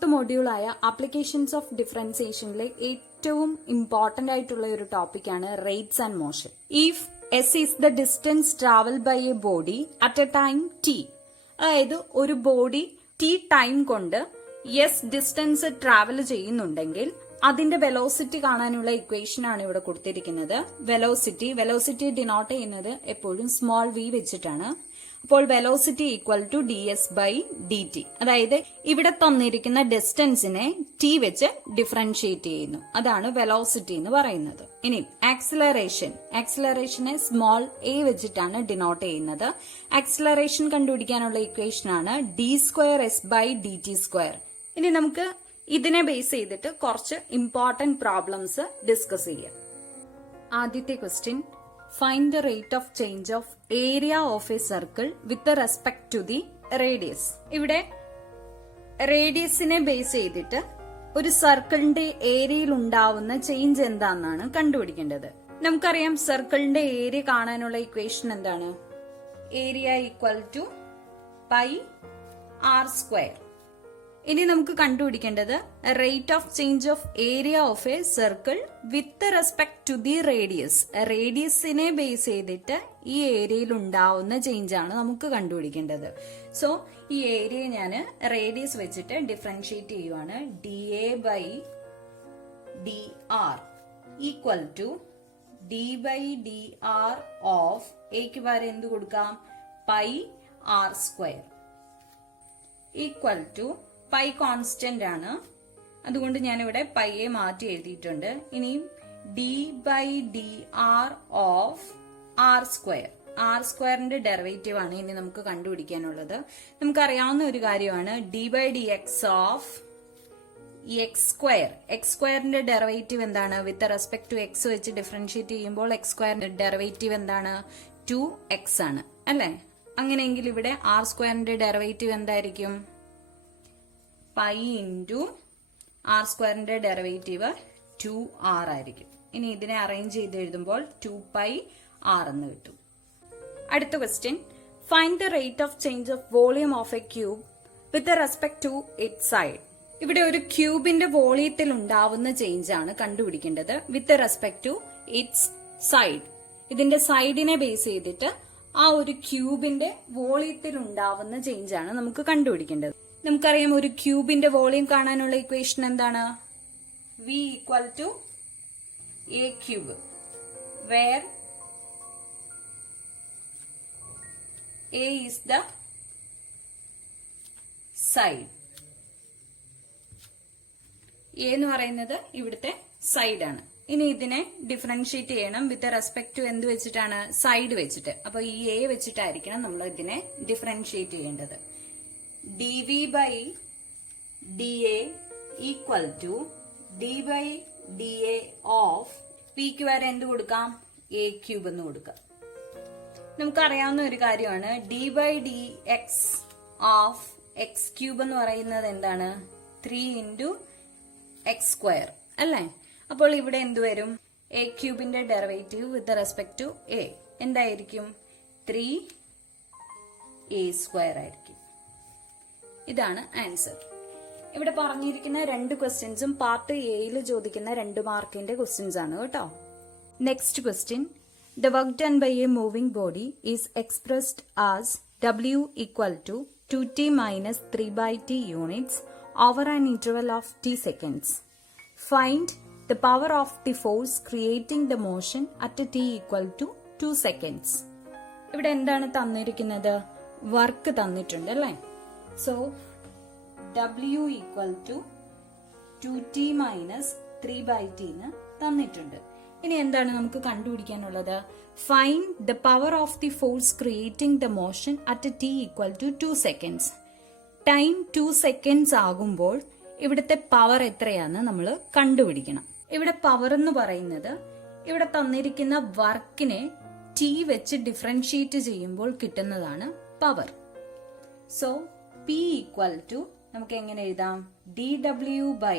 4th മൊഡ്യൂളായ applications of ഡിഫറൻസിയേഷനിലെ ഏറ്റവും important ആയിട്ടുള്ള ഒരു ടോപ്പിക്കാണ് rates and motion. If S is the distance travel by a body at a time T, അതായത് ഒരു body T time കൊണ്ട് S distance travel ചെയ്യുന്നുണ്ടെങ്കിൽ അതിന്റെ വെലോസിറ്റി കാണാനുള്ള ഇക്വേഷൻ ആണ് ഇവിടെ കൊടുത്തിരിക്കുന്നത്. വെലോസിറ്റി ഡിനോട്ട് ചെയ്യുന്നത് എപ്പോഴും സ്മോൾ വി വെച്ചിട്ടാണ്. അപ്പോൾ velocity equal to D S by D T, അതായത് ഇവിടെ തന്നിരിക്കുന്ന ഡിസ്റ്റൻസിനെ ടി വെച്ച് ഡിഫറൻഷിയേറ്റ് ചെയ്യുന്നു, അതാണ് വെലോസിറ്റി എന്ന് പറയുന്നത്. ഇനി ആക്സിലറേഷനെ സ്മോൾ എ വെച്ചിട്ടാണ് ഡിനോട്ട് ചെയ്യുന്നത്. ആക്സിലറേഷൻ കണ്ടുപിടിക്കാനുള്ള ഇക്വേഷൻ ആണ് D square S by D T square. ഇനി നമുക്ക് ഇതിനെ ബേസ് ചെയ്തിട്ട് കുറച്ച് ഇമ്പോർട്ടന്റ് പ്രോബ്ലംസ് ഡിസ്കസ് ചെയ്യാം. ആദ്യത്തെ question, find the rate of change of area of a circle with respect to the radius. ഇവിടെ റേഡിയസിനെ ബേസ് ചെയ്തിട്ട് ഒരു സർക്കിളിന്റെ ഏരിയയിൽ ഉണ്ടാവുന്ന ചേഞ്ച് എന്താണെന്നാണ് കണ്ടുപിടിക്കേണ്ടത്. നമുക്കറിയാം സർക്കിളിന്റെ ഏരിയ കാണാനുള്ള ഇക്വേഷൻ എന്താണ്? Area equal to pi R square. ഇനി നമുക്ക് കണ്ടുപിടിക്കേണ്ടത് rate of change of area of a circle with respect to the radius. റേഡിയസിനെ ബേസ് ചെയ്തിട്ട് ഈ ഏരിയയിൽ ഉണ്ടാവുന്ന ചേഞ്ച് ആണ് നമുക്ക് കണ്ടുപിടിക്കേണ്ടത്. സോ ഈ ഏരിയ ഞാൻ റേഡിയസ് വെച്ചിട്ട് ഡിഫറൻഷിയേറ്റ് ചെയ്യുവാണ്. D A by D R equal to D by D R of എക്ക് വരെ എന്ത് കൊടുക്കാം? Pi R square equal to pi constant ആണ്, അതുകൊണ്ട് ഞാനിവിടെ പൈയെ മാറ്റി എഴുതിയിട്ടുണ്ട്. ഇനി D by D R of R square. R സ്ക്വയറിന്റെ ഡെറിവേറ്റീവ് ആണ് ഇനി നമുക്ക് കണ്ടുപിടിക്കാനുള്ളത്. നമുക്കറിയാവുന്ന ഒരു കാര്യമാണ് D by D X of X square. X സ്ക്വയറിന്റെ ഡെറിവേറ്റീവ് എന്താണ്? വിത്ത് റെസ്പെക്ട് ടു എക്സ് വെച്ച് ഡിഫറൻഷിയേറ്റ് ചെയ്യുമ്പോൾ എക്സ് സ്ക്വയറിന്റെ ഡെറിവേറ്റീവ് എന്താണ്? 2x ആണ് അല്ലെ? അങ്ങനെയെങ്കിൽ ഇവിടെ ആർ സ്ക്വയറിന്റെ ഡെറിവേറ്റീവ് എന്തായിരിക്കും? പൈ ഇൻറ്റു ആർ സ്ക്വയറിന്റെ ഡെറിവേറ്റീവ് 2r ആയിരിക്കും. ഇനി ഇതിനെ അറേഞ്ച് ചെയ്ത് എഴുതുമ്പോൾ 2πr എന്ന് കിട്ടും. അടുത്ത question, find the rate of change of volume of a cube with respect to its side. ഇവിടെ ഒരു ക്യൂബിന്റെ വോളിയത്തിൽ ഉണ്ടാവുന്ന ചേഞ്ച് ആണ് കണ്ടുപിടിക്കേണ്ടത് with respect to its side. ഇതിന്റെ സൈഡിനെ ബേസ് ചെയ്തിട്ട് ആ ഒരു ക്യൂബിന്റെ വോളിയത്തിൽ ഉണ്ടാവുന്ന ചേഞ്ച് ആണ് നമുക്ക് കണ്ടുപിടിക്കേണ്ടത്. നമുക്കറിയാം ഒരു ക്യൂബിന്റെ വോളിയം കാണാനുള്ള ഇക്വേഷൻ എന്താണ്? V equal to A cube, where A is the side. A എന്ന് പറയുന്നത് ഇവിടുത്തെ സൈഡാണ്. ഇനി ഇതിനെ ഡിഫറൻഷിയേറ്റ് ചെയ്യണം വിത്ത് റെസ്പെക്ട് ടു എന്ത് വെച്ചിട്ടാണ്? സൈഡ് വെച്ചിട്ട്. അപ്പൊ ഈ എ വെച്ചിട്ടായിരിക്കണം നമ്മൾ ഇതിനെ ഡിഫറൻഷിയേറ്റ് ചെയ്യേണ്ടത്. dv by dA equal to d by dA of p ക്ക് വരെ എന്ത് കൊടുക്കാം? a ക്യൂബ് എന്ന് കൊടുക്കാം. നമുക്കറിയാവുന്ന ഒരു കാര്യമാണ് d by dx of x cube എന്ന് പറയുന്നത് എന്താണ്? 3 into x സ്ക്വയർ അല്ലേ? അപ്പോൾ ഇവിടെ എന്ത് വരും? a ക്യൂബിന്റെ derivative with respect to a എന്തായിരിക്കും? 3a സ്ക്വയർ ആയിരിക്കും. ഇതാണ് ആൻസർ. ഇവിടെ പറഞ്ഞിരിക്കുന്ന രണ്ട് ക്വസ്റ്റ്യൻസും പാർട്ട് എയിൽ ചോദിക്കുന്ന 2 മാർക്കിന്റെ ക്വസ്റ്റ്യൻസ് ആണ് കേട്ടോ. Next question, the work done by a moving body is expressed as W equal to 2t minus 3/t units over an interval of t seconds. Find the power of the force creating the motion at t equal to 2 seconds. ഇവിടെ എന്താണ് തന്നിരിക്കുന്നത്? Work തന്നിട്ടുണ്ട് അല്ലേ? So, W equal to 2t minus 3/t എന്ന് തന്നിട്ടുണ്ട്. ഇനി എന്താണ് നമുക്ക് കണ്ടുപിടിക്കാനുള്ളത്? Find the power of the force creating the motion at t equal to 2 seconds. Time 2 seconds ആകുമ്പോൾ ഇവിടുത്തെ പവർ എത്രയാന്ന് നമ്മൾ കണ്ടുപിടിക്കണം. ഇവിടെ പവർ എന്ന് പറയുന്നത് ഇവിടെ തന്നിരിക്കുന്ന വർക്കിനെ t വെച്ച് ഡിഫറൻഷിയേറ്റ് ചെയ്യുമ്പോൾ കിട്ടുന്നതാണ് power. So P equal to നമുക്ക് എങ്ങനെ എഴുതാം? dw ബൈ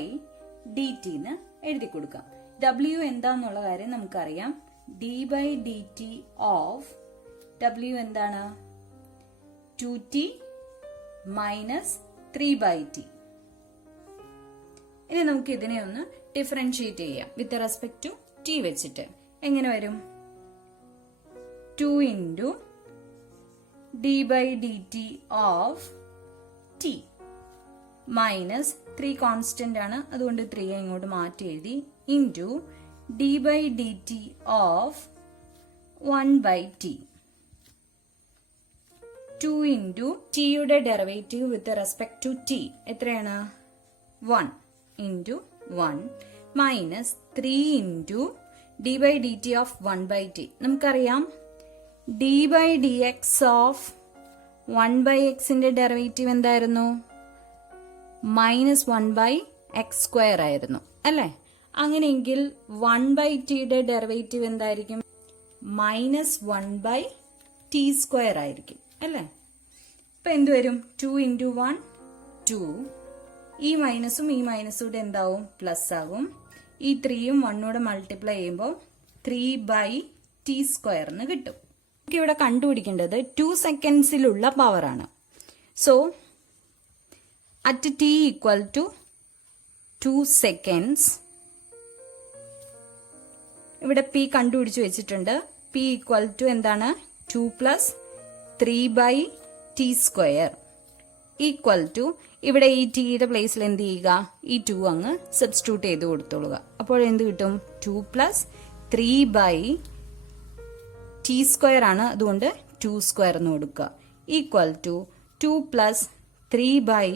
dt എന്ന് എഴുതി കൊടുക്കാം. W എന്താന്നുള്ള കാര്യം നമുക്കറിയാം. d by dt of W എന്താണ്? 2t minus 3/t. ഇനി നമുക്ക് ഇതിനെ ഒന്ന് ഡിഫറൻഷിയേറ്റ് ചെയ്യാം വിത്ത് റെസ്പെക്ട് ടു ടി വെച്ചിട്ട്. എങ്ങനെ വരും? 2 into d by dt of t minus 3 constant ആണ്, അതുകൊണ്ട് 3 ഇങ്ങോട്ട് മാറ്റി എഴുതി, into d by dt of 1 by t. 2 into t യുടെ derivative with respect to t എത്രയാണ്? 1 into 1 minus 3 into d by dt of 1 by t. നമുക്കറിയാം d by dx of 1 by x ന്റെ derivative എന്തായിരുന്നു? മൈനസ് 1 by x സ്ക്വയർ ആയിരുന്നു അല്ലേ? അങ്ങനെയെങ്കിൽ 1 by t യുടെ derivative എന്തായിരിക്കും? മൈനസ് 1 by t സ്ക്വയർ ആയിരിക്കും അല്ലേ? ഇപ്പൊ എന്ത് വരും? 2 into 1 2, ഈ മൈനസും ഈ മൈനസും കൂടെ എന്താവും? പ്ലസ് ആകും. ഈ 3യും 1 മൾട്ടിപ്ലൈ ചെയ്യുമ്പോൾ 3 by t സ്ക്വയർ എന്ന് കിട്ടും. നമുക്ക് ഇവിടെ കണ്ടുപിടിക്കേണ്ടത് 2 സെക്കൻഡ്സിലുള്ള പവർ ആണ്. So at t equal to 2 seconds, ഇവിടെ p കണ്ടുപിടിച്ചു വെച്ചിട്ടുണ്ട്. p ഈക്വൽ ടു എന്താണ്? 2 plus 3 by t square equal to, ഇവിടെ ഈ ടിയുടെ പ്ലേസിൽ എന്ത് ചെയ്യുക? ഈ 2 അങ്ങ് സബ്സ്റ്റിറ്റ്യൂട്ട് ചെയ്ത് കൊടുത്തോളുക. അപ്പോൾ എന്ത് കിട്ടും? 2 പ്ലസ് 3 by t സ്ക്വയർ ആണ്, അതുകൊണ്ട് 2 സ്ക്വയർ എന്ന് കൊടുക്കുക, ഈക്വൽ ടു 2 പ്ലസ് 3 by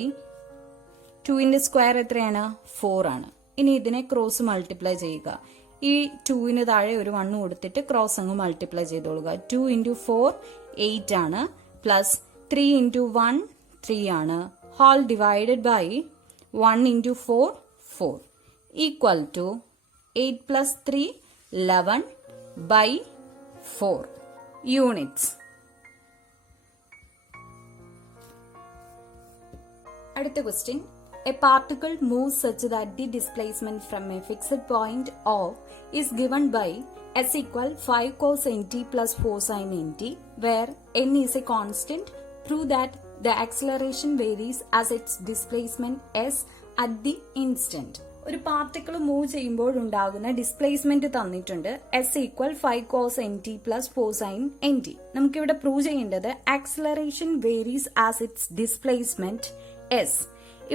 2ന്റെ സ്ക്വയർ എത്രയാണ്? 4 ആണ്. ഇനി ഇതിനെ ക്രോസ് മൾട്ടിപ്ലൈ ചെയ്യുക. ഈ 2ന് താഴെ ഒരു 1 കൊടുത്തിട്ട് ക്രോസ് അങ്ങ് മൾട്ടിപ്ലൈ ചെയ്തോളുക. 2 into 4 8 ആണ്, പ്ലസ് 3 into 1 3 ആണ്, whole divided by 1 into 4 4 equal to 8 plus 3 11 by 4 units. അടുത്ത question, a particle moves such that the displacement from a fixed point O is given by s equal 5 cos nt plus 4 sin nt, where n is a constant. Prove that the acceleration varies as its displacement s at the instant. ഒരു particle move ചെയ്യുമ്പോൾ ഉണ്ടാകുന്ന displacement തന്നിട്ടുണ്ട്. S equal 5 cos N T plus 4 sine N T. നമുക്കിവിടെ prove ചെയ്യേണ്ടത് acceleration varies as its displacement S.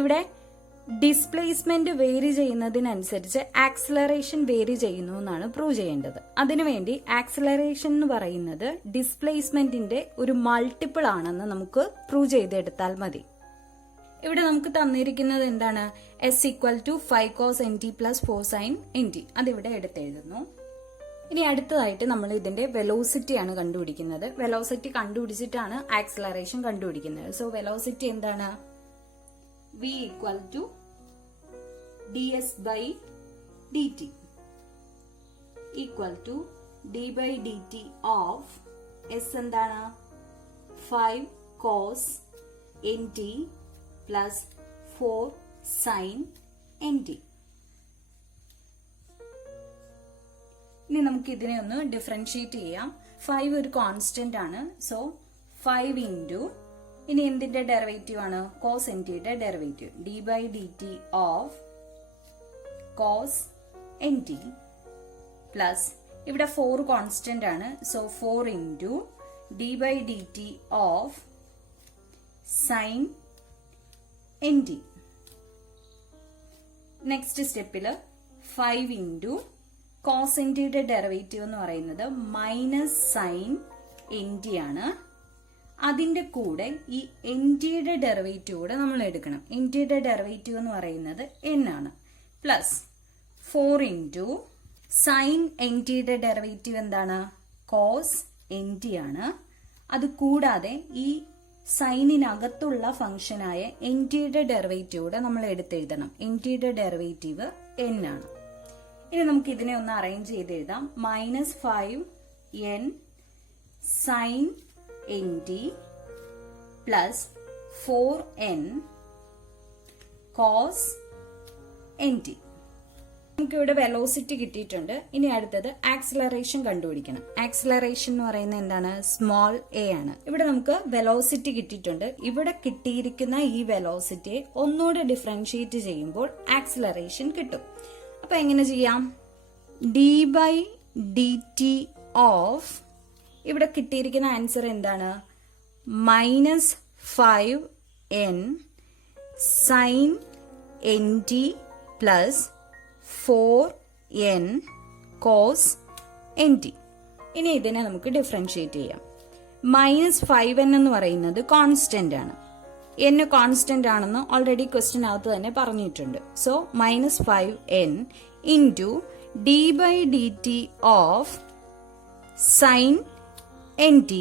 ഇവിടെ displacement vary ചെയ്യുന്നതിനനുസരിച്ച് acceleration vary ചെയ്യുന്നു എന്നാണ് പ്രൂവ് ചെയ്യേണ്ടത്. അതിനുവേണ്ടി ആക്സിലറേഷൻ എന്ന് പറയുന്നത് ഡിസ്പ്ലേസ്മെന്റിന്റെ ഒരു മൾട്ടിപ്പിൾ ആണെന്ന് നമുക്ക് പ്രൂവ് ചെയ്തെടുത്താൽ മതി. ഇവിടെ നമുക്ക് തന്നിരിക്കുന്നത് എന്താണ്? S equal to 5 cos N T plus 4 sine N T. അതിവിടെ എടുത്തെഴുതുന്നു. ഇനി അടുത്തതായിട്ട് നമ്മൾ ഇതിന്റെ വെലോസിറ്റി ആണ് കണ്ടുപിടിക്കുന്നത്. വെലോസിറ്റി കണ്ടുപിടിച്ചിട്ടാണ് ആക്സിലറേഷൻ കണ്ടുപിടിക്കുന്നത്. സോ വെലോസിറ്റി എന്താണ്? v equal to ds by dt equal to d by dt of s എന്താണ്? 5 cos nt plus 4 sin nt. ഇനി നമുക്ക് ഇതിനെ ഒന്ന് ഡിഫറൻഷിയേറ്റ് ചെയ്യാം. 5 ഒരു കോൺസ്റ്റന്റ് ആണ്. സോ 5 ഇൻറ്റു, ഇനി എന്തിന്റെ ഡെറിവേറ്റീവ് ആണ്? കോസ് എൻ ടിയുടെ derivative, d by D T of cos N T plus, ഇവിടെ 4 കോൺസ്റ്റന്റ് ആണ്. So 4 into d by D T of sine N t. Next സ്റ്റെപ്പില് 5 ഇൻറ്റു കോസ് എൻ ടിയുടെ derivative എന്ന് പറയുന്നത് മൈനസ് സൈൻ എൻ ടി ആണ്. അതിന്റെ കൂടെ ഈ എൻ ടിയുടെ ഡെറിവേറ്റീവ് കൂടെ നമ്മൾ എടുക്കണം. എൻ ടിയുടെ ഡെറിവേറ്റീവ് എന്ന് പറയുന്നത് എൻ ആണ്. പ്ലസ് 4 ഇൻറ്റു സൈൻ എൻ ടിയുടെ ഡെറിവേറ്റീവ് എന്താണ്? കോസ് എൻ ടി ആണ്. അത് കൂടാതെ ഈ സൈനിനകത്തുള്ള ഫംഗ്ഷനായ എൻ ടിയുടെ ഡെറിവേറ്റീവ് കൂടെ നമ്മൾ എടുത്തെഴുതണം. എൻ ടിയുടെ ഡെറിവേറ്റീവ് എൻ ആണ്. ഇനി നമുക്ക് ഇതിനെ ഒന്ന് അറേഞ്ച് ചെയ്ത് എഴുതാം. Minus 5 N sine N T plus 4n cos N T. നമുക്ക് ഇവിടെ വെലോസിറ്റി കിട്ടിയിട്ടുണ്ട്. ഇനി അടുത്തത് ആക്സിലറേഷൻ കണ്ടുപിടിക്കണം. ആക്സിലറേഷൻ എന്ന് പറയുന്നത് എന്താണ്? സ്മോൾ എ ആണ്. ഇവിടെ നമുക്ക് വെലോസിറ്റി കിട്ടിയിട്ടുണ്ട്. ഇവിടെ കിട്ടിയിരിക്കുന്ന ഈ വെലോസിറ്റിയെ ഒന്നുകൂടെ ഡിഫറൻഷിയേറ്റ് ചെയ്യുമ്പോൾ ആക്സിലറേഷൻ കിട്ടും. അപ്പൊ എങ്ങനെ ചെയ്യാം? d/dt ഓഫ്, ഇവിടെ കിട്ടിയിരിക്കുന്ന ആൻസർ എന്താണ്? -5n sin nt plus 4n cos nt. ഇനി ഇതിനെ നമുക്ക് ഡിഫറൻഷിയേറ്റ് ചെയ്യാം. -5n എന്ന് പറയുന്നത് കോൺസ്റ്റന്റ് ആണ്. n കോൺസ്റ്റന്റ് ആണെന്ന് ഓൾറെഡി ക്വസ്റ്റ്യൻ അകത്ത് തന്നെ പറഞ്ഞിട്ടുണ്ട്. So -5n into d/dt of sin nt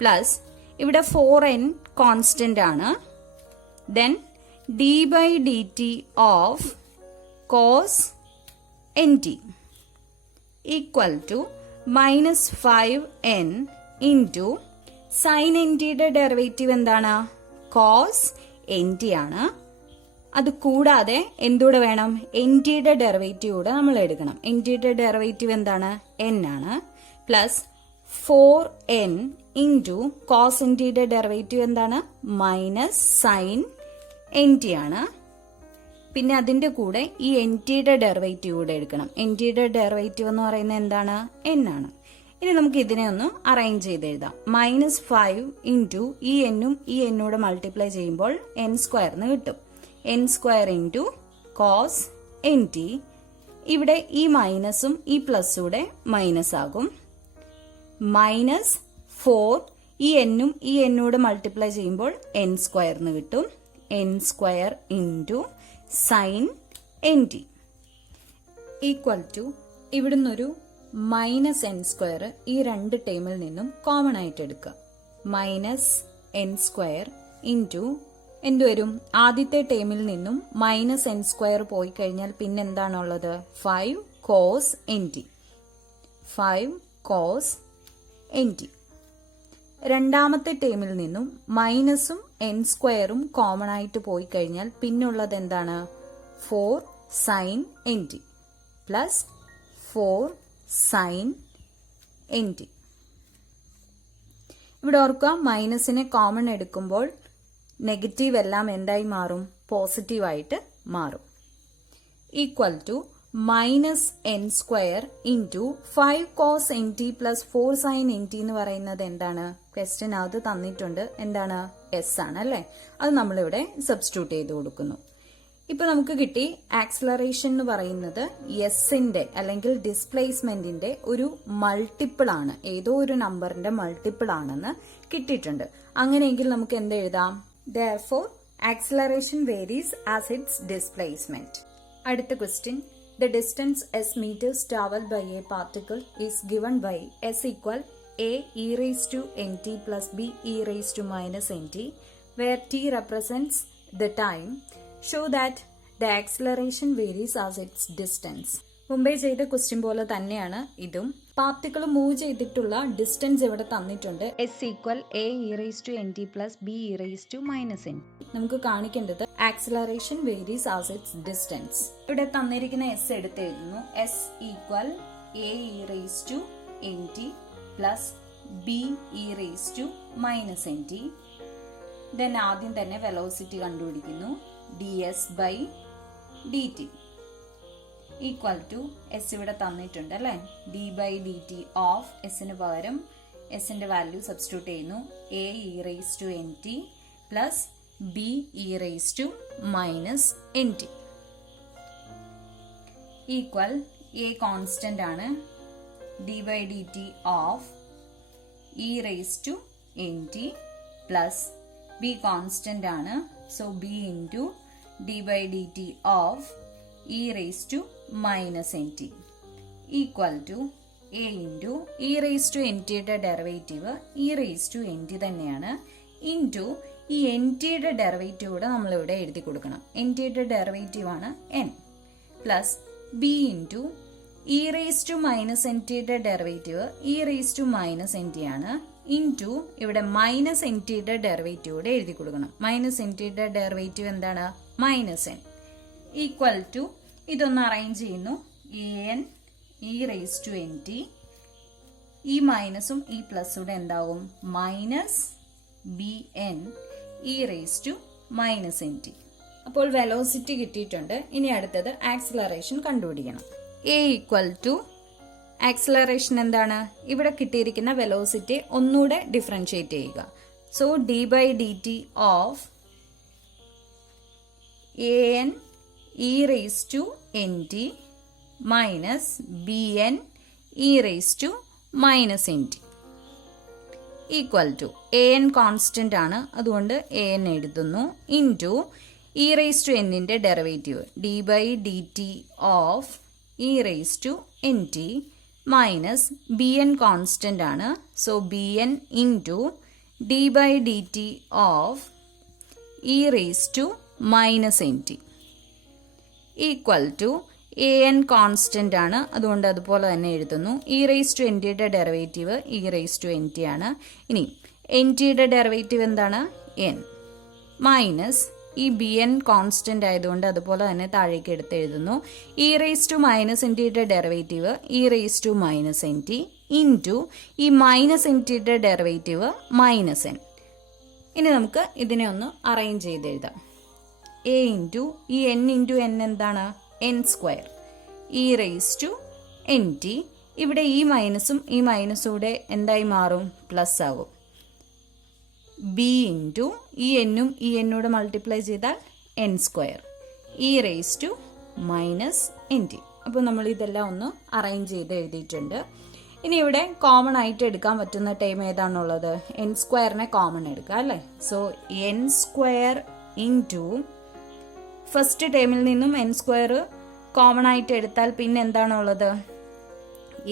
plus ഇവിടെ 4n കോൺസ്റ്റന്റ് ആണ്. Then d/dt of cos nt equal to -5n into sin nt യുടെ ഡെറിവേറ്റീവ് എന്താണ്? cos nt ആണ്. അത് കൂടാതെ എന്തുകൂടെ വേണം? nt യുടെ ഡെറിവേറ്റീവ് കൂടെ നമ്മൾ എടുക്കണം. nt യുടെ ഡെറിവേറ്റീവ് എന്താണ്? n ആണ്. Plus 4n into cos nt യുടെ ഡെറിവേറ്റീവ് എന്താണ്? മൈനസ് sin nt ആണ്. പിന്നെ അതിന്റെ കൂടെ ഈ nt യുടെ ഡെറിവേറ്റീവ് കൂടെ എടുക്കണം. nt യുടെ ഡെറിവേറ്റീവ് എന്ന് പറയുന്നത് എന്താണ്? n ആണ്. ഇനി നമുക്ക് ഇതിനെ ഒന്ന് അറേഞ്ച് ചെയ്ത് എഴുതാം. -5 ഇൻറ്റു ഈ എന്നും ഈ എന്നൂടെ മൾട്ടിപ്ലൈ ചെയ്യുമ്പോൾ n² എന്ന് കിട്ടും. n² into cos nt. ഇവിടെ ഈ മൈനസും ഈ പ്ലസ്സൂടെ മൈനസ് ആകും. -4 ഈ എന്നും ഈ എന്നൂടെ മൾട്ടിപ്ലൈ ചെയ്യുമ്പോൾ n² എന്ന് കിട്ടും. n² into sin nt equal to ഇവിടുന്നൊരു -n² ഈ രണ്ട് ടേമിൽ നിന്നും കോമൺ ആയിട്ട് എടുക്കുക. -n² ഇൻറ്റു എന്ത് വരും? ആദ്യത്തെ ടേമിൽ നിന്നും -n² പോയി കഴിഞ്ഞാൽ പിന്നെ എന്താണുള്ളത്? 5 cos nt. 5 cos nt. രണ്ടാമത്തെ ടേമിൽ നിന്നും മൈനസും n² കോമൺ ആയിട്ട് പോയി കഴിഞ്ഞാൽ പിന്നുള്ളത് എന്താണ്? 4 sin nt plus 4 sin nt. ഇവിടെ ഓർക്കുക, മൈനസിനെ കോമൺ എടുക്കുമ്പോൾ നെഗറ്റീവ് എല്ലാം എന്തായി മാറും? പോസിറ്റീവ് ആയിട്ട് മാറും. Equal to -n² into 5 cos nt plus 4 sin nt എന്ന് പറയുന്നത് എന്താണ്? ക്വസ്റ്റ്യൻ അത് തന്നിട്ടുണ്ട്. എന്താണ്? എസ് ആണ് അല്ലേ? അത് നമ്മളിവിടെ സബ്സ്റ്റിറ്റ്യൂട്ട് ചെയ്ത് കൊടുക്കുന്നു. ഇപ്പൊ നമുക്ക് കിട്ടി ആക്സിലറേഷൻ എന്ന് പറയുന്നത് എസിന്റെ അല്ലെങ്കിൽ ഡിസ്പ്ലേസ്മെന്റിന്റെ ഒരു മൾട്ടിപ്പിൾ ആണ്, ഏതോ ഒരു നമ്പറിന്റെ മൾട്ടിപ്പിൾ ആണെന്ന് കിട്ടിയിട്ടുണ്ട്. അങ്ങനെയെങ്കിൽ നമുക്ക് എന്ത് എഴുതാം? Therefore, acceleration varies as its displacement. അടുത്ത question. The distance s meters traveled by a particle is given by s equal a e raised to nt plus b e raised to minus nt, where t represents the time. Show that the acceleration varies as its distance. മുമ്പേ ചെയ്ത question പോലെ തന്നെയാണ് ഇതും. Particle move ചെയ്തിട്ടുള്ള distance ഇവിടെ തന്നിട്ടുണ്ട്. s equal a e raised to nt plus b e raised to minus nt. നമുക്ക് കാണിക്കേണ്ടത് acceleration varies as it's distance. ഇവിടെ തന്നിരിക്കുന്ന s എടുത്ത് എഴുതുന്നു. s equal a e raised to nt plus b e raised to minus nt. Then ആദ്യം തന്നെ velocity കണ്ടുപിടിക്കുന്നു. ds/dt equal to s ഇവിടെ തന്നിട്ടുണ്ട് അല്ലെ? d/dt ഓഫ് എസിന് പകരം എസിന്റെ വാല്യൂ സബ്സ്റ്റിറ്റ്യൂട്ട് ചെയ്യുന്നു. a e raised to nt plus b e raised to minus nt equal a constant ആണ്. d/dt of e raised to nt plus b constant ആണ്. So b into d/dt of e raised to minus nt equal to a into e raised to nt യുടെ derivative e raised to nt തന്നെയാണ്. Into ഈ nt യുടെ derivative കൂടെ നമ്മളിവിടെ എഴുതി കൊടുക്കണം. nt യുടെ ഡെറിവേറ്റീവ് ആണ് n plus b into e raised to minus nt യുടെ derivative e raised to minus nt ആണ്. ഇൻറ്റു ഇവിടെ മൈനസ് nt യുടെ ഡെറിവേറ്റീവ് കൂടെ എഴുതി കൊടുക്കണം. മൈനസ് nt യുടെ ഡെറിവേറ്റീവ് എന്താണ്? -n ഈക്വൽ ടു ഇതൊന്ന് അറേഞ്ച് ചെയ്യുന്നു. an e raise to nt, ഈ മൈനസും ഈ പ്ലസുടെ എന്താവും? Minus bn e raise to minus nt. അപ്പോൾ വെലോസിറ്റി കിട്ടിയിട്ടുണ്ട്. ഇനി അടുത്തത് ആക്സിലറേഷൻ കണ്ടുപിടിക്കണം. a ഈക്വൽ ടു ആക്സിലറേഷൻ എന്താണ്? ഇവിടെ കിട്ടിയിരിക്കുന്ന വെലോസിറ്റി ഒന്നുകൂടെ ഡിഫറൻഷിയേറ്റ് ചെയ്യുക. So d/dt of an e raise to nt minus bn e raise to minus nt equal to an constant ആണ്, അതുകൊണ്ട് an എഴുതുന്നു, ഇൻറ്റു ഇ റേസ് ടു എന്നിന്റെ derivative d/dt of e raise to nt minus bn constant ആണ്, so bn into d/dt of e raise to minus nt equal to an constant ആണ്, അതുകൊണ്ട് അതുപോലെ തന്നെ എഴുതുന്നു. ഇ റേസ് ടു എൻറ്റിയുടെ derivative e raise to nt ആണ്. ഇനി എൻറ്റിയുടെ ഡെറിവേറ്റീവ് എന്താണ്? n മൈനസ് ഈ bn കോൺസ്റ്റന്റ് ആയതുകൊണ്ട് അതുപോലെ തന്നെ താഴേക്ക് എടുത്ത് എഴുതുന്നു. ഇ റേസ് ടു മൈനസ് എൻറ്റിയുടെ derivative e raise to minus nt into ഈ മൈനസ് എൻറ്റിയുടെ ഡെറിവേറ്റീവ് മൈനസ് n. ഇനി നമുക്ക് ഇതിനെ ഒന്ന് അറേഞ്ച് ചെയ്ത് എഴുതാം. a ഇൻറ്റു ഈ n ഇൻറ്റു n എന്താണ്? n square E raise to nt. ഇവിടെ ഈ മൈനസും ഈ മൈനസും കൂടെ എന്തായി മാറും? പ്ലസ് ആകും. b ഇൻറ്റു ഈ എന്നും ഈ എന്നോട് മൾട്ടിപ്ലൈ ചെയ്താൽ n square E raise to minus nt. അപ്പോൾ നമ്മൾ ഇതെല്ലാം ഒന്ന് അറേഞ്ച് ചെയ്ത് എഴുതിയിട്ടുണ്ട്. ഇനി ഇവിടെ കോമൺ ആയിട്ട് എടുക്കാൻ പറ്റുന്ന ടൈം ഏതാണുള്ളത്? n സ്ക്വയറിനെ കോമൺ എടുക്കുക അല്ലേ? So n square into first ടേമിൽ നിന്നും n സ്ക്വയർ കോമൺ ആയിട്ട് എടുത്താൽ പിന്നെ എന്താണുള്ളത്?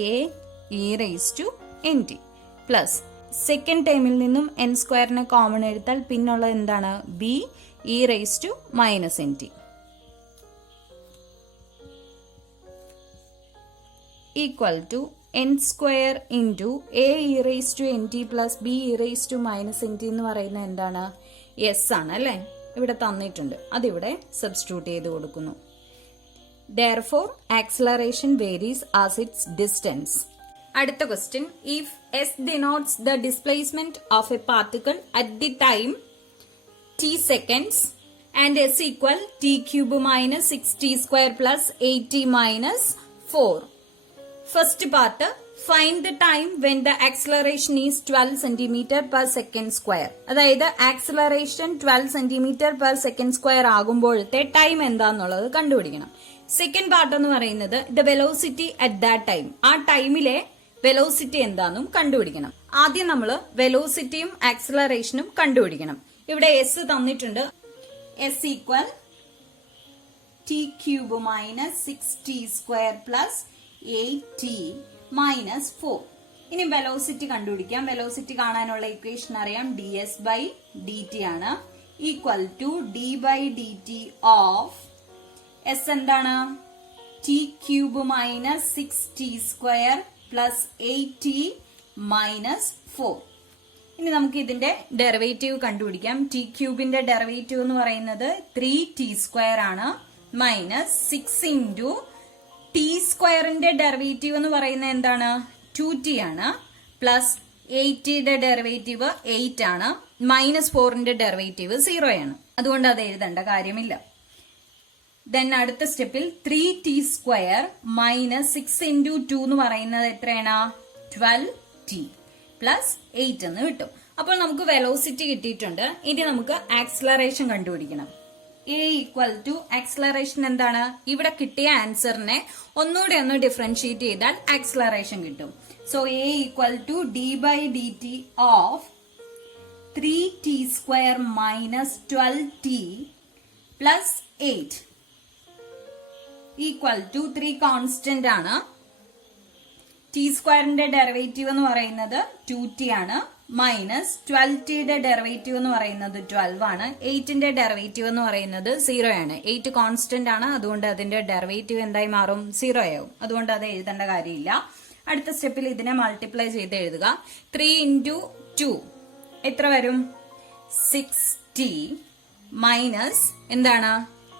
a e raise to nt plus second ടേമിൽ നിന്നും n സ്ക്വയറിനെ കോമൺ എടുത്താൽ പിന്നുള്ളത് എന്താണ്? b e raise to minus nt equal to n square into a e raise to nt plus b e raise to minus nt എന്ന് പറയുന്നത് എന്താണ്? S ആണ് അല്ലേ? ഇവിടെ തന്നിട്ടുണ്ട്, അതിവിടെ സബ്സ്റ്റിറ്റ്യൂട്ട് ചെയ്ത് കൊടുക്കുന്നു. Therefore, acceleration varies as its distance. അടുത്ത question, if s denotes the displacement of a particle at the time t seconds and s equal t cube minus 6t square plus 8t minus 4. First part, find the time when the acceleration is 12 cm per second square. അതായത് acceleration 12 cm per second square ആകുമ്പോഴത്തെ time എന്താന്നുള്ളത് കണ്ടുപിടിക്കണം. Second part എന്ന് പറയുന്നത് the velocity at that time, ആ ടൈമിലെ velocity എന്താണെന്നും കണ്ടുപിടിക്കണം. ആദ്യം നമ്മൾ വെലോസിറ്റിയും ആക്സിലറേഷനും കണ്ടുപിടിക്കണം. ഇവിടെ എസ് തന്നിട്ടുണ്ട്. S equal T cube minus 6t square plus 8t minus 4. ഇനി വെലോസിറ്റി കണ്ടുപിടിക്കാം. വെലോസിറ്റി കാണാനുള്ള ഇക്വേഷൻ അറിയാം, ds/dt ആണ്, equal to d/dt of s എന്താണ്? T cube minus 6t square plus 8t minus 4. ഇനി നമുക്ക് ഇതിന്റെ ഡെറിവേറ്റീവ് കണ്ടുപിടിക്കാം. ടി ക്യൂബിന്റെ ഡെറിവേറ്റീവ് എന്ന് പറയുന്നത് 3t സ്ക്വയർ ആണ്, മൈനസ് 6 ഇൻറ്റു ടി സ്ക്വയറിന്റെ ഡെറിവേറ്റീവ് എന്ന് പറയുന്നത് എന്താണ്? 2t ആണ്, പ്ലസ് 8tയുടെ ഡെറിവേറ്റീവ് 8 ആണ്, മൈനസ് 4ന്റെ ഡെറിവേറ്റീവ് 0 ആണ്, അതുകൊണ്ട് അത് എഴുതേണ്ട കാര്യമില്ല. ദെൻ അടുത്ത സ്റ്റെപ്പിൽ 3t സ്ക്വയർ മൈനസ് 6 ഇൻറ്റു 2 എന്ന് പറയുന്നത് എത്രയാണ്? 12t പ്ലസ് 8 എന്ന് കിട്ടും. അപ്പോൾ നമുക്ക് വെലോസിറ്റി കിട്ടിയിട്ടുണ്ട്. ഇനി നമുക്ക് ആക്സിലറേഷൻ കണ്ടുപിടിക്കണം. a ഈക്വൽ ടു ആക്സിലറേഷൻ എന്താണ്? ഇവിടെ കിട്ടിയ ആൻസറിനെ ഒന്നുകൂടെ ഒന്ന് ഡിഫറൻഷിയേറ്റ് ചെയ്താൽ ആക്സിലറേഷൻ കിട്ടും. So a equal to d/dt of 3t square minus 12t plus 8 equal to 3 constant ആണ്. ടി സ്ക്വയറിന്റെ ഡെറിവേറ്റീവ് എന്ന് പറയുന്നത് 2t ആണ്, മൈനസ് 12tയുടെ ഡെറിവേറ്റീവ് എന്ന് പറയുന്നത് 12 ആണ്, 8ന്റെ ഡെറിവേറ്റീവ് എന്ന് പറയുന്നത് 0 ആണ്. 8 കോൺസ്റ്റന്റ് ആണ്, അതുകൊണ്ട് അതിന്റെ ഡെറിവേറ്റീവ് എന്തായി മാറും? 0 ആവും, അതുകൊണ്ട് അത് എഴുതേണ്ട കാര്യമില്ല. അടുത്ത സ്റ്റെപ്പിൽ ഇതിനെ മൾട്ടിപ്ലൈ ചെയ്ത് എഴുതുക. 3 ഇൻറ്റു 2 എത്ര വരും? 6t മൈനസ് എന്താണ്?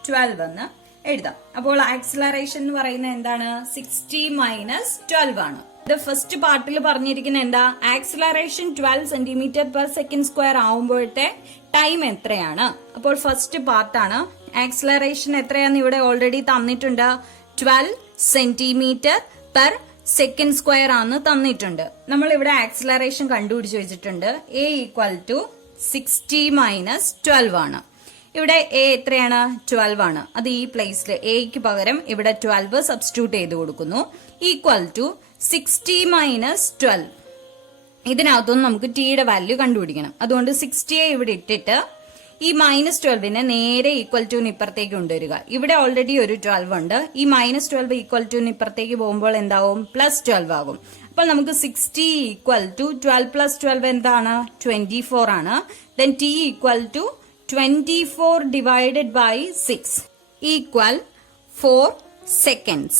12 എന്ന് എഴുതാം. അപ്പോൾ ആക്സിലറേഷൻ എന്ന് പറയുന്നത് എന്താണ്? 60 മൈനസ് 12 ആണ്. ഇത് ഫസ്റ്റ് പാർട്ടിൽ പറഞ്ഞിരിക്കുന്ന എന്താ? Acceleration 12 centimetre per second square ആവുമ്പോഴത്തെ ടൈം എത്രയാണ്? അപ്പോൾ ഫസ്റ്റ് പാർട്ടാണ്. ആക്സിലറേഷൻ എത്രയാന്ന് ഇവിടെ ഓൾറെഡി തന്നിട്ടുണ്ട്. 12 സെന്റിമീറ്റർ പെർ സെക്കൻഡ് സ്ക്വയർ ആണെന്ന് തന്നിട്ടുണ്ട്. നമ്മൾ ഇവിടെ ആക്സിലറേഷൻ കണ്ടുപിടിച്ച് വെച്ചിട്ടുണ്ട്. A ഈക്വൽ ടു 60 മൈനസ് 12 ആണ്. ഇവിടെ A എത്രയാണ്? 12 ആണ്. അത് ഈ പ്ലേസിൽ എക്ക് പകരം ഇവിടെ 12 സബ്സ്റ്റിറ്റ്യൂട്ട് ചെയ്ത് കൊടുക്കുന്നു. Equal to 60 minus 12. ഇതിനകത്തൊന്നും നമുക്ക് ടിയുടെ വാല്യൂ കണ്ടുപിടിക്കണം. അതുകൊണ്ട് 60യെ ഇവിടെ ഇട്ടിട്ട് ഈ മൈനസ് 12നെ നേരെ ഈക്വൽ ടുന് ഇപ്പുറത്തേക്ക് കൊണ്ടുവരിക. ഇവിടെ ഓൾറെഡി ഒരു 12 ഉണ്ട്. ഈ മൈനസ് 12 ഈക്വൽ ടുന് ഇപ്പുറത്തേക്ക് പോകുമ്പോൾ എന്താവും? പ്ലസ് 12 ആകും. അപ്പോൾ നമുക്ക് 60 ഈക്വൽ ടു 12 പ്ലസ് 12 എന്താണ്? 24 ആണ്. Then T equal to 24 divided by 6 equal 4 seconds.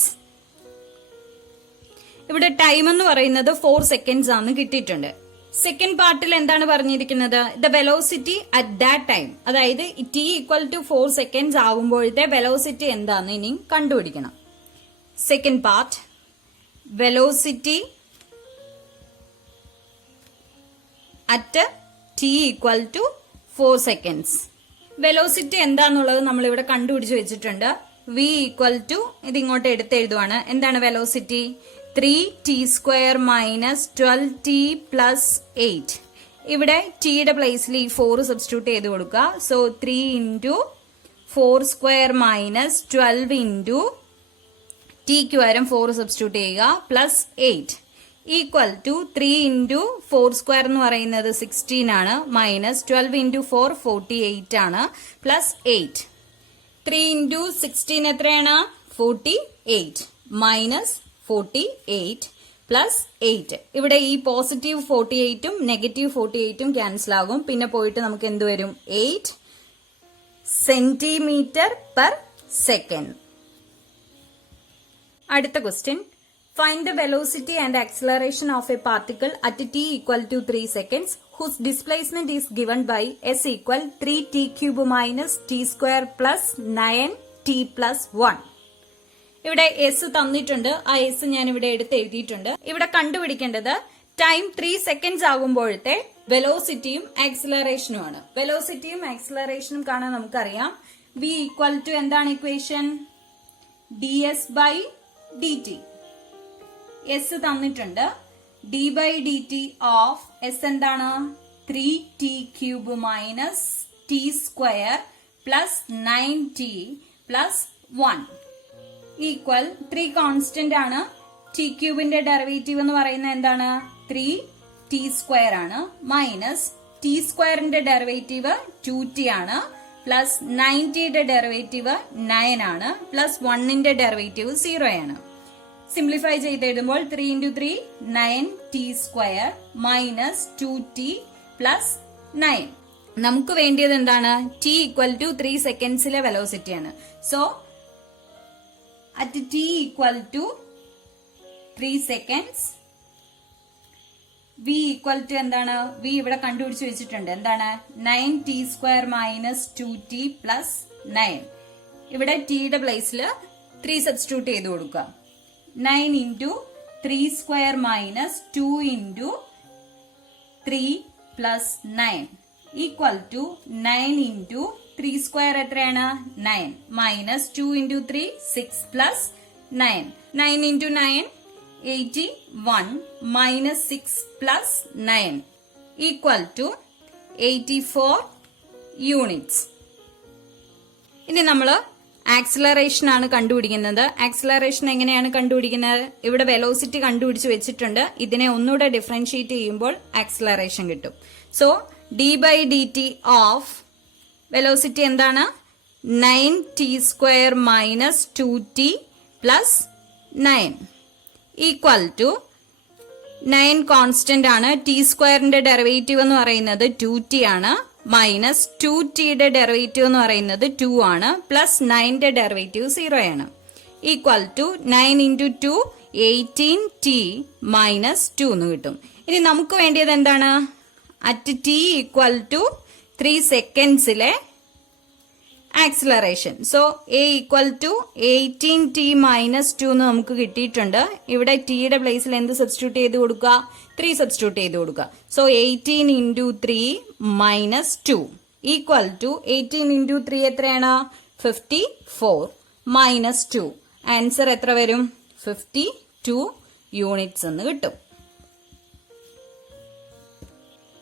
ഇവിടെ ടൈം എന്ന് പറയുന്നത് 4 seconds ആണ് കിട്ടിയിട്ടുണ്ട്. സെക്കൻഡ് പാർട്ടിൽ എന്താണ് പറഞ്ഞിരിക്കുന്നത്? The velocity at that time, അതായത് ടി ഈക്വൽ ടു 4 seconds ആകുമ്പോഴത്തെ വെലോസിറ്റി എന്താന്ന് ഇനി കണ്ടുപിടിക്കണം. Second part, velocity at t equal to 4 seconds. Velocity എന്താന്നുള്ളത് നമ്മൾ ഇവിടെ കണ്ടുപിടിച്ച് വെച്ചിട്ടുണ്ട്. v ഈക്വൽ ടു, ഇത് ഇങ്ങോട്ട് എടുത്തെഴുതുവാണ്. എന്താണ് velocity? 3t square minus 12t plus 8. ഇവിടെ ടിയുടെ പ്ലേസിൽ ഈ 4 സബ്സ്റ്റിറ്റ്യൂട്ട് ചെയ്ത് കൊടുക്കുക. So 3 into 4 square minus 12 into ടിക്ക് പകരം 4 സബ്സ്റ്റിറ്റ്യൂട്ട് ചെയ്യുക plus 8 equal to 3 into 4 square എന്ന് പറയുന്നത് 16 ആണ്. മൈനസ് 12 ഇൻറ്റു 4 48 ആണ്. പ്ലസ് 8. 3 ഇൻറ്റു 16 എത്രയാണ്? 48 മൈനസ് 48 പ്ലസ് 8. ഇവിടെ ഈ പോസിറ്റീവ് 48ഉം നെഗറ്റീവ് 48ഉം ക്യാൻസൽ ആകും. പിന്നെ പോയിട്ട് നമുക്ക് എന്ത് വരും? 8 സെന്റിമീറ്റർ പെർ സെക്കൻഡ്. അടുത്ത question, find the velocity and acceleration of a particle at t equal to 3 seconds whose displacement is given by s equal 3t cube minus t square plus 9t plus 1. ഇവിടെ s തന്നിട്ടുണ്ട്. ആ s ഞാൻ ഇവിടെ എടുത്ത് എഴുതിയിട്ടുണ്ട്. ഇവിടെ കണ്ടുപിടിക്കേണ്ടത് time 3 seconds ആകുമ്പോഴത്തെ വെലോസിറ്റിയും ആക്സിലറേഷനുമാണ്. വെലോസിറ്റിയും ആക്സിലറേഷനും കാണാൻ നമുക്കറിയാം. v ഈക്വൽ ടു എന്താണ് equation? ds by dt. S തന്നിട്ടുണ്ട്. D by D T of s എന്താണ്? 3t cube minus t square plus 9t plus 1 equal 3 constant ആണ്. ടി ക്യൂബിന്റെ ഡെറിവേറ്റീവ് എന്ന് പറയുന്നത് എന്താണ്? 3t സ്ക്വയർ ആണ്. മൈനസ് ടി സ്ക്വയറിന്റെ ഡെറിവേറ്റീവ് 2t ആണ്. പ്ലസ് 9tയുടെ ഡെറിവേറ്റീവ് 9 ആണ്. പ്ലസ് 1ന്റെ ഡെറിവേറ്റീവ് 0 ആണ്. സിംപ്ലിഫൈ ചെയ്ത് എഴുതുമ്പോൾ 3 into 3 9t square minus 2t plus 9. നമുക്ക് വേണ്ടിയത് എന്താണ്? t ഈക്വൽ ടു 3 സെക്കൻഡ്സിലെ വെലോസിറ്റിയാണ്. So at t equal to 3 seconds v equal to എന്താണ്? v ഇവിടെ കണ്ടുപിടിച്ച് വെച്ചിട്ടുണ്ട്. എന്താണ്? 9t square minus 2t plus 9. ഇവിടെ ടിയുടെ പ്ലേസിൽ 3 സബ്സ്റ്റിറ്റ്യൂട്ട് ചെയ്ത് കൊടുക്കുക. 9 into 3 square minus 2 into 3 plus 9 equal to 9 into 3 square എത്രയാണ്? 9 minus 2 into 3 6 plus 9. 9 into 9 81 minus 6 plus 9 equal to 84 units. ഇനി നമ്മൾ ആക്സിലറേഷൻ ആണ് കണ്ടുപിടിക്കുന്നത്. ആക്സിലറേഷൻ എങ്ങനെയാണ് കണ്ടുപിടിക്കുന്നത്? ഇവിടെ വെലോസിറ്റി കണ്ടുപിടിച്ച് വെച്ചിട്ടുണ്ട്. ഇതിനെ ഒന്നുകൂടെ ഡിഫറൻഷിയേറ്റ് ചെയ്യുമ്പോൾ ആക്സിലറേഷൻ കിട്ടും. So D by D T of velocity എന്താണ്? 9t square minus 2t plus 9 equal to 9 constant ആണ്. ടി സ്ക്വയറിന്റെ ഡെറിവേറ്റീവ് എന്ന് പറയുന്നത് 2t ആണ്. മൈനസ് 2tയുടെ ഡെറിവേറ്റീവ് എന്ന് പറയുന്നത് 2 ആണ്. പ്ലസ് 9ന്റെ ഡെറിവേറ്റീവ് 0 ആണ്. Equal to 9 into 2 18t minus 2 എന്ന് കിട്ടും. ഇനി നമുക്ക് വേണ്ടിയത് എന്താണ്? അറ്റ് t ഈക്വൽ ടു 3 സെക്കൻഡ്സിലെ acceleration. So a equal to 18t minus 2 എന്ന് നമുക്ക് കിട്ടിയിട്ടുണ്ട്. ഇവിടെ ടിയുടെ പ്ലേസിൽ എന്ത് സബ്സ്റ്റിറ്റ്യൂട്ട് ചെയ്ത് കൊടുക്കുക? 3 സബ്സ്റ്റിറ്റ്യൂട്ട് ചെയ്ത് കൊടുക്കുക. So 18 into 3 minus 2 equal to 18 into 3 എത്രയാണ്? 54 മൈനസ് 2. ആൻസർ എത്ര വരും? 52 യൂണിറ്റ്സ് എന്ന് കിട്ടും.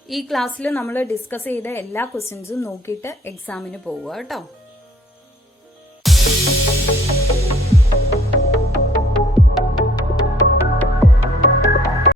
ഈ ക്ലാസ്സിൽ നമ്മൾ ഡിസ്കസ് ചെയ്ത എല്ലാ ക്വസ്റ്റ്യൻസും നോക്കിയിട്ട് എക്സാമിന് പോവുക കേട്ടോ.